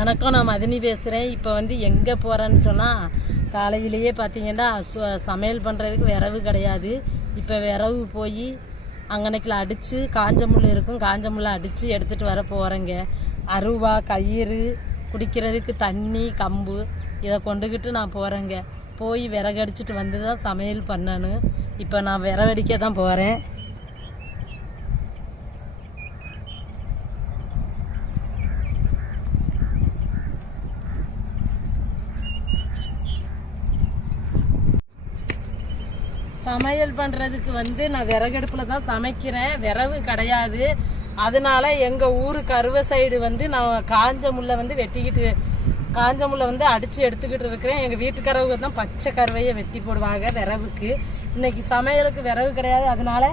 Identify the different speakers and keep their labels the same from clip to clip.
Speaker 1: வணக்கம் நான் மதினி பேசுகிறேன் இப்போ வந்து எங்கே போகிறேன்னு சொன்னால் காலையிலேயே பார்த்தீங்கன்னா சு- சமையல் பண்ணுறதுக்கு விரவு கிடையாது. இப்போ விரவு போய் அங்கனைக்கில் அடித்து காஞ்ச முள் இருக்கும் காஞ்ச முள்ளை அடித்து எடுத்துகிட்டு வர போகிறேங்க அருவா கயிறு குடிக்கிறதுக்கு தண்ணி கம்பு இதை கொண்டுக்கிட்டு நான் போகிறேங்க போய் விறகடிச்சிட்டு வந்து தான் சமையல் பண்ணணும். இப்போ நான் விறகடிக்க தான் போகிறேன் சமையல் பண்ணுறதுக்கு வந்து நான் விறகடுப்பில் தான் சமைக்கிறேன். விறகு கிடையாது. அதனால எங்கள் ஊர் கருவ சைடு வந்து நான் காஞ்ச முல்லை வந்து வெட்டிக்கிட்டு காஞ்ச முல்லை வந்து அடித்து எடுத்துக்கிட்டு இருக்கிறேன். எங்கள் வீட்டுக்காரவங்க தான் பச்சை கருவையை வெட்டி போடுவாங்க விறகுக்கு. இன்னைக்கு சமையலுக்கு விறகு கிடையாது. அதனால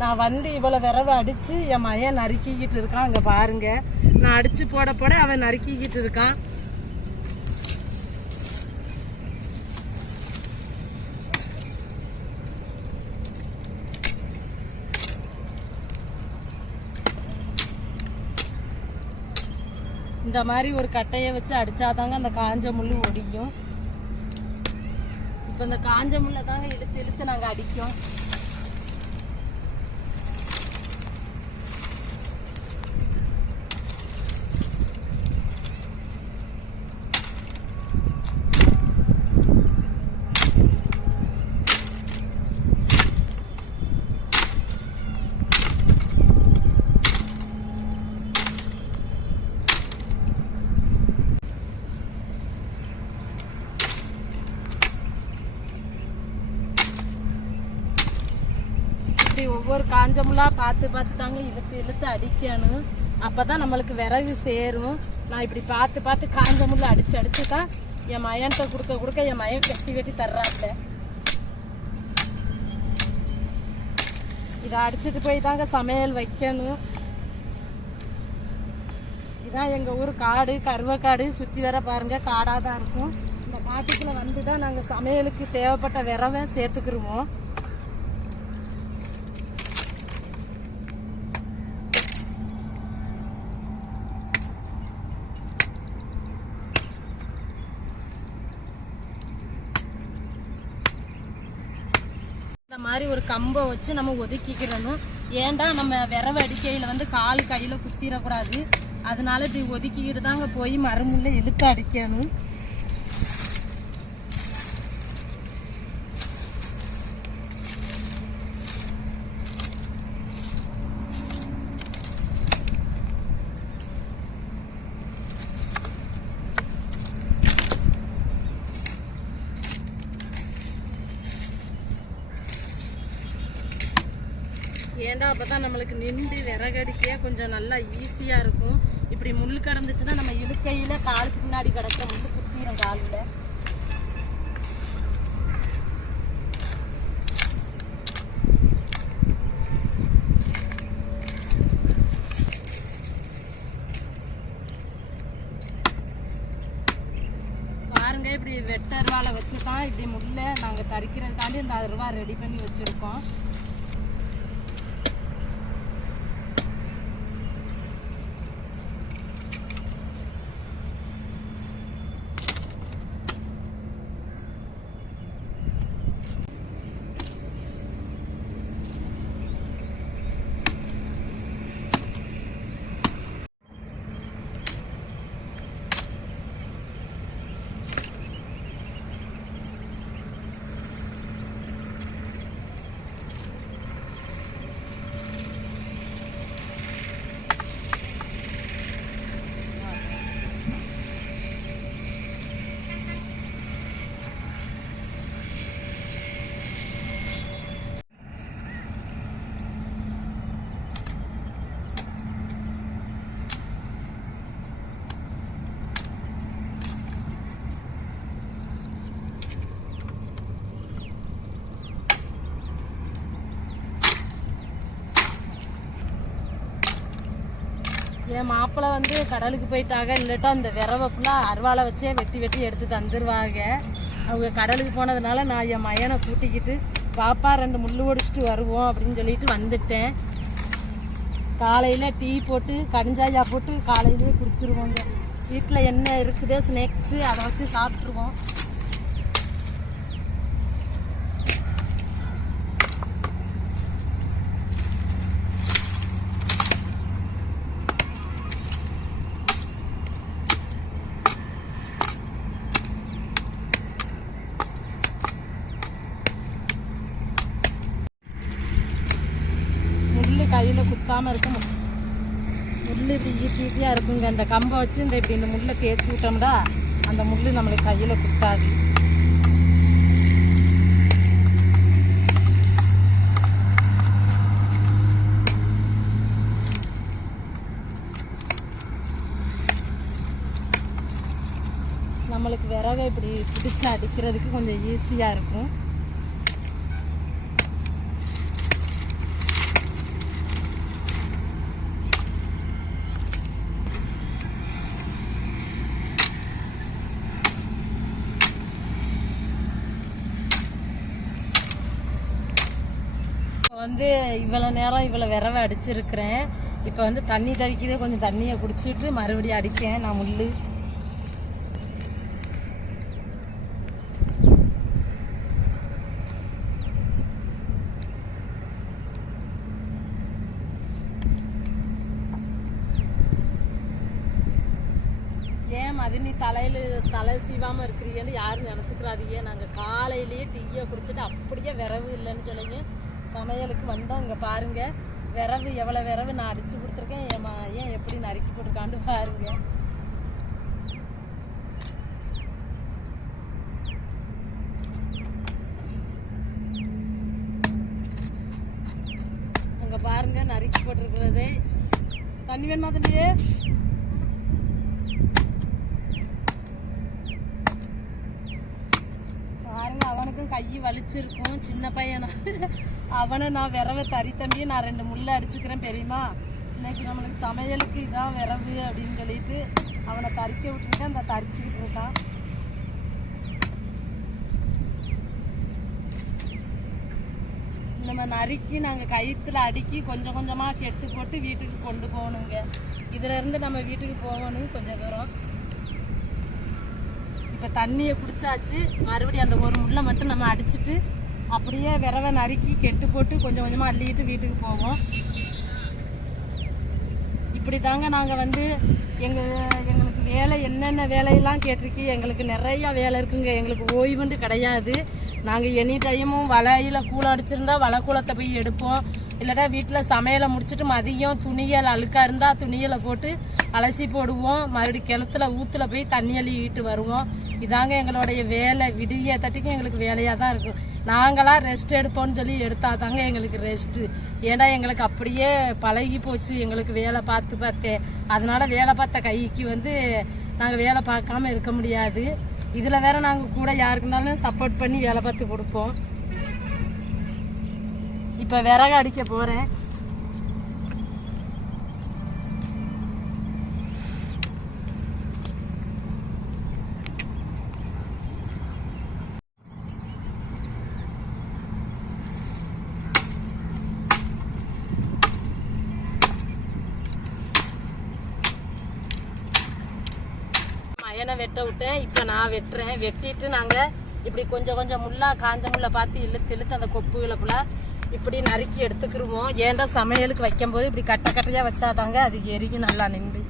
Speaker 1: நான் வந்து இவ்வளோ விறகு அடித்து என் மயன் நறுக்கிக்கிட்டு இருக்கான். அங்கே பாருங்கள் நான் அடித்து போட போட அவன் நறுக்கிக்கிட்டு இருக்கான். இந்த மாதிரி ஒரு கட்டையை வச்சு அடிச்சாதாங்க அந்த காஞ்ச முள் ஒடியும். இப்போ இந்த காஞ்ச முள்ளை தாங்க இழுத்து இழுத்து நாங்கள் அடிக்கும் இப்படி ஒவ்வொரு காஞ்ச முள்ளா பார்த்து பார்த்து தாங்க இழுத்து இழுத்து அடிக்கணும். அப்பதான் நம்மளுக்கு விறகு சேரும். நான் இப்படி பார்த்து பார்த்து காஞ்ச முள்ள அடிச்சு அடிச்சு தான் என் மயன்கிட்ட கொடுக்க கொடுக்க என் மயன் வெட்டி வெட்டி தர்றாங்க இதை அடிச்சிட்டு போய் தாங்க சமையல் வைக்கணும். இதான் எங்கள் ஊர் காடு கருவக்காடு. சுற்றி வர பாருங்க காடாக தான் இருக்கும். இந்த காட்டுக்குள்ளே வந்து தான் நாங்கள் சமையலுக்கு தேவைப்பட்ட விரவை சேர்த்துக்கிருவோம் இந்த மாதிரி ஒரு கம்பை வச்சு நம்ம ஒதுக்கிக்கிறணும். ஏன்டா நம்ம விரவு அடிக்கையில் வந்து கால் கையில் குத்திடக்கூடாது. அதனால இது ஒதுக்கிக்கிட்டு தாங்க போய் மரமுள்ள இழுத்து அடிக்கணும். ஏன்டா அப்பதான் நம்மளுக்கு நின்று விறகடிக்க கொஞ்சம் நல்லா ஈஸியா இருக்கும். இப்படி முள் கிடந்துச்சுன்னா நம்ம இழுக்கையில் காலுக்கு பின்னாடி கிடக்க முள் குத்திரும் காலில். பாருங்க இப்படி வெட்ட வச்சு தான் இப்படி முள்ள நாங்கள் தரிக்கிறதுக்காண்டி இந்த அருவா ரெடி பண்ணி வச்சுருக்கோம். என் மாப்பிள்ளை வந்து கடலுக்கு போயிட்டாங்க. இல்லாட்டா அந்த விரவை ஃபுல்லாக அருவாளை வச்சே வெட்டி வெட்டி எடுத்து தந்துருவாங்க அவங்க கடலுக்கு போனதுனால நான் என் மயனை கூட்டிக்கிட்டு பாப்பா ரெண்டு முள் ஒடிச்சிட்டு வருவோம் அப்படின்னு சொல்லிட்டு வந்துட்டேன். காலையில் டீ போட்டு கடிஞ்சாயா போட்டு காலையிலேயே குடிச்சிருவோங்க. வீட்டில் என்ன இருக்குதோ ஸ்நாக்ஸு அதை வச்சு சாப்பிட்ருவோம் முள்ளு கையில் குத்தாமல் இருக்கும். முள் இப்படி ஈட்டி ஈட்டியாக இருக்குங்க. இந்த கம்பை வச்சு இந்த இப்படி இந்த முள்ளை தேய்ச்சி விட்டோம்டா அந்த முள் நம்மளுக்கு கையில் குத்தாது. நம்மளுக்கு விறகை இப்படி பிடிச்சி அடிக்கிறதுக்கு கொஞ்சம் ஈஸியாக இருக்கும். வந்து இவ்வளோ நேரம் இவ்வளோ விரவை அடிச்சிருக்கிறேன். இப்போ வந்து தண்ணி தவிக்கிதே. கொஞ்சம் தண்ணியை குடிச்சிட்டு மறுபடியும் அடிக்கேன் நான் முள்ளு. ஏன் மதினி தலையில தலை சீவாம இருக்கிறீங்கன்னு யாரும் நினச்சிக்கிறாதீங்க. நாங்கள் காலையிலேயே டீயை குடிச்சிட்டு அப்படியே விரவு இல்லைன்னு சொன்னீங்க. சமையலுக்கு வந்தோம். இங்கே பாருங்க. விரவு எவ்வளோ விரவு நான் அடிச்சு கொடுத்துருக்கேன். என் மா- ஏன் எப்படி நறுக்கி போட்டுருக்கான்னு பாருங்க. அங்கே பாருங்க நறுக்கி போட்டிருக்கிறது. தண்ணி வேணுமா தண்ணியே? அவனுக்கும் கை வலிச்சிருக்கும். சின்ன பையனா. அவனை நான் விரவை தறி தம்பி நான் ரெண்டு முள்ளை அடிச்சுக்கிறேன் பெரியமா இன்னைக்கு நம்மளுக்கு சமையலுக்கு இதான் விரவு அப்படின்னு சொல்லிட்டு அவனை தறிக்க விட்டுருக்கேன் அந்த தரிச்சுக்கிட்டு இருக்கான். நம்ம நறுக்கி நாங்கள் கயிற்றுல அடுக்கி கொஞ்சம் கொஞ்சமாக கெட்டு போட்டு வீட்டுக்கு கொண்டு போகணுங்க. இதுல இருந்து நம்ம வீட்டுக்கு போகணும் கொஞ்சம் தூரம். தண்ணியை குடிச்சாச்சு. மறுபடியும் அந்த ஒரு முள்ளை மட்டும் நம்ம அடிச்சிட்டு அப்படியே விரவை நறுக்கி கெட்டு போட்டு கொஞ்சம் கொஞ்சமாக அள்ளிக்கிட்டு வீட்டுக்கு போவோம். இப்படி தாங்க நாங்கள் வந்து எங்கள் எங்களுக்கு வேலை என்னென்ன வேலையெல்லாம் கேட்டிருக்கு எங்களுக்கு நிறையா வேலை இருக்குங்க. எங்களுக்கு ஓய்வுண்டு கிடையாது. நாங்கள் எனி டைமும் வலையில் கூளம் அடிச்சிருந்தா வலை கூலத்தை போய் எடுப்போம். இல்லைன்னா வீட்டில் சமையலை முடிச்சுட்டு மதியம் துணியல் அழுக்காக இருந்தால் துணியலை போட்டு அலசி போடுவோம். மறுபடியும் கிணத்துல ஊற்றுல போய் தண்ணி அள்ளிட்டு வருவோம். இதாங்க எங்களுடைய வேலை. விடிய தட்டிக்கும் எங்களுக்கு வேலையாக தான் இருக்கும். நாங்களாம் ரெஸ்ட் எடுப்போம்னு சொல்லி எடுத்தால் தாங்க எங்களுக்கு ரெஸ்ட்டு ஏன்னா எங்களுக்கு அப்படியே பழகி போச்சு. எங்களுக்கு வேலை பார்த்து பார்த்தே. அதனால் வேலை பார்த்த கைக்கு வந்து நாங்கள் வேலை பார்க்காம இருக்க முடியாது. இதில் வேற நாங்கள் கூட யாருக்குனாலும் சப்போர்ட் பண்ணி வேலை பார்த்து கொடுப்போம். இப்போ விறகு அடிக்க போகிறேன் மயனை வெட்ட விட்டேன். இப்போ நான் வெட்டுறேன். வெட்டிட்டு நாங்கள் இப்படி கொஞ்சம் கொஞ்சம் முள்ளா காஞ்ச முள்ள பார்த்து இழுத்து இழுத்து அந்த கொப்புகளை புல இப்படி நறுக்கி எடுத்துக்கிருவோம். ஏன்டா சமையலுக்கு வைக்கும்போது இப்படி கட்டை கட்டையாக வச்சாதாங்க? அது எரியும் நல்லா நின்று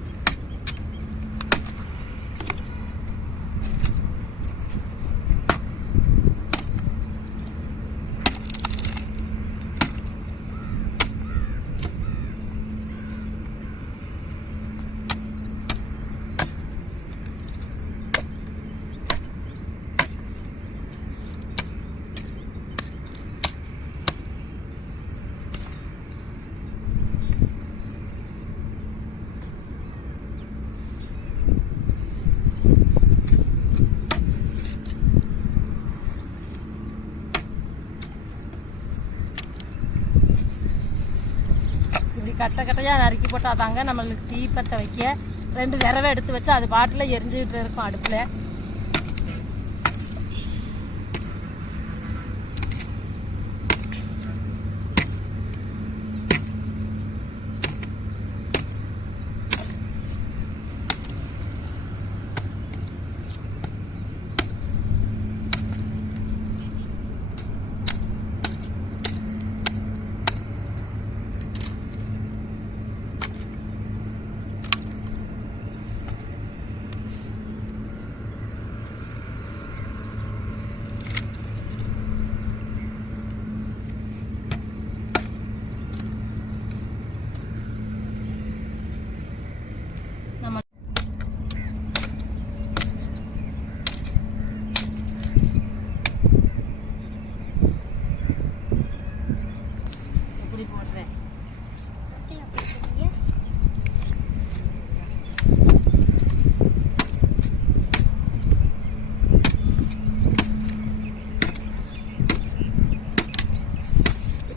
Speaker 1: இப்படி கட்டை கட்டையாக நறுக்கி போட்டாதாங்க நம்மளுக்கு தீப்பத்தை வைக்க. ரெண்டு விரவை எடுத்து வச்சு அது பாட்டில் எரிஞ்சுக்கிட்டு இருக்கும் அடுப்பில்.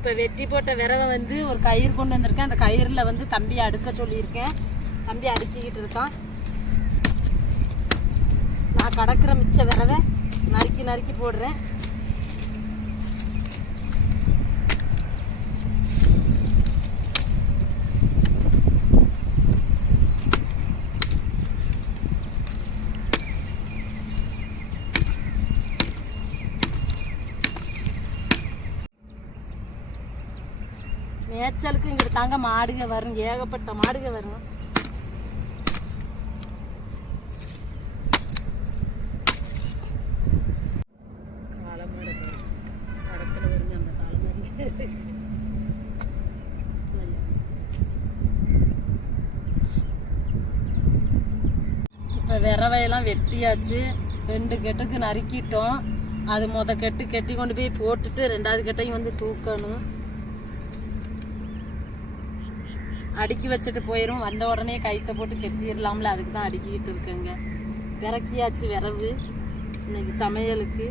Speaker 1: இப்போ வெட்டி போட்ட விறவை வந்து ஒரு கயிறு கொண்டு வந்திருக்கேன். அந்த கயிறில் வந்து தம்பி அடுக்க சொல்லியிருக்கேன். தம்பி அடுக்கிக்கிட்டு இருக்கான். நான் கடக்கிற மிச்ச விறவை நறுக்கி நறுக்கி போடுறேன். தாங்க மாடுக வரும் ஏகப்பட்ட மாடுக வரும். இப்போ விரவையெல்லாம் வெட்டியாச்சு. ரெண்டு கெட்டுக்கு நறுக்கிட்டோம். அது மொத கெட்டு கெட்டி கொண்டு போய் போட்டுட்டு ரெண்டாவது கெட்டையும் வந்து தூக்கணும். அடுக்கி வச்சுட்டு போயிடும் வந்த உடனே கைத்தை போட்டு கெட்டிடலாம்ல அதுக்கு தான் அடுக்கிக்கிட்டு இருக்கேங்க. விறக்கியாச்சு விரவு இன்னைக்கு சமையலுக்கு.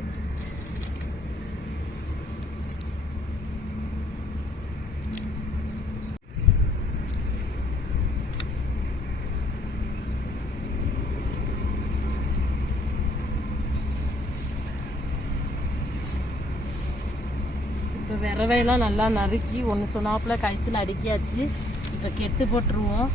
Speaker 1: இப்போ விரவையெல்லாம் நல்லா நறுக்கி ஒன்று சொன்னாப்புல கைத்தில் அடுக்கியாச்சு. இப்போ கெட்டு போட்டுருவோம்.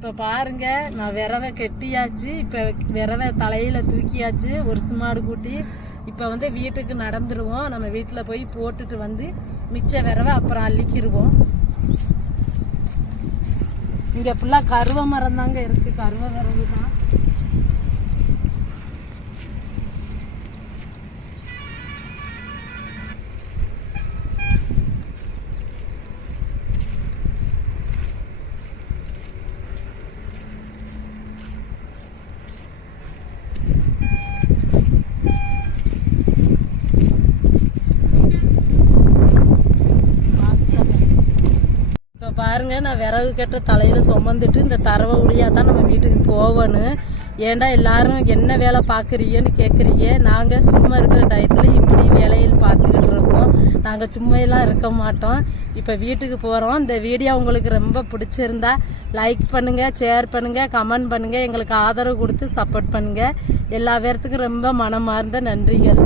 Speaker 1: இப்போ பாருங்க நான் விரவை கெட்டியாச்சு இப்போ விரவை தலையில தூக்கியாச்சு ஒரு சுமாடு கூட்டி. இப்போ வந்து வீட்டுக்கு நடந்துருவோம். நம்ம வீட்டில் போய் போட்டுட்டு வந்து மிச்ச விரவை அப்புறம் அள்ளிக்கிருவோம். இங்கே ஃபுல்லாக கருவ மரம் தாங்க இருக்கு. கருவ விரவு தான் இப்போ பாருங்க நான் விறகு கட்ட தலையில் சுமந்துட்டு இந்த தரவை ஒழியாக தான் நம்ம வீட்டுக்கு போகணும். ஏண்டா எல்லாரும் என்ன வேலை பார்க்குறீங்கன்னு கேட்குறீங்க நாங்கள் சும்மா இருக்கிற டயத்தில் இப்படி வேலையில் பார்த்துக்கிட்டு இருக்கோம். நாங்கள் சும்மையெல்லாம் இருக்க மாட்டோம். இப்போ வீட்டுக்கு போகிறோம் இந்த வீடியோ உங்களுக்கு ரொம்ப பிடிச்சிருந்தா லைக் பண்ணுங்கள் ஷேர் பண்ணுங்கள் கமெண்ட் பண்ணுங்கள் எங்களுக்கு ஆதரவு கொடுத்து சப்போர்ட் பண்ணுங்கள் எல்லா பேர்த்துக்கும் ரொம்ப மனமார்ந்த நன்றிகள்.